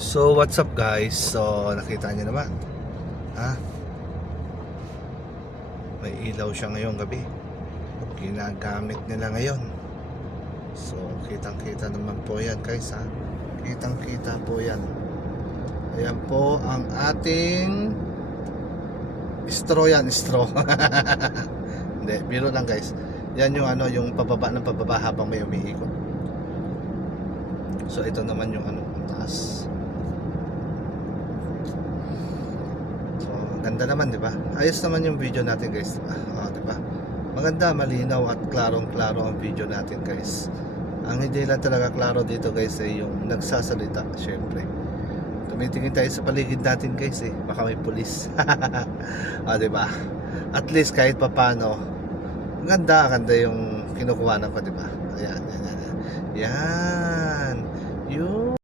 So what's up guys? So nakita niyo naman, ha? May ilaw siya ngayong gabi. Ginagamit nila ngayon. So kitang-kita naman po yan guys, ha? Kitang-kita po yan. Ayan po ang ating straw yan, straw. Hindi, biro lang guys. Yan yung ano, yung pababa ng pababa habang may umiikot. So ito naman yung ano, ang taas. Ganda naman, di ba? Ayos naman yung video natin, guys, di ba? Di ba? Maganda, malinaw at klarong-klaro ang video natin, guys. Ang hindi lang talaga klaro dito, guys, ay yung nagsasalita, syempre. Tumitingin tayo sa paligid natin, guys, eh. Baka may pulis. Di ba? At least kahit papano, ganda yung kinukuha na pa, di ba? Ayan, yan. Yan. Yun.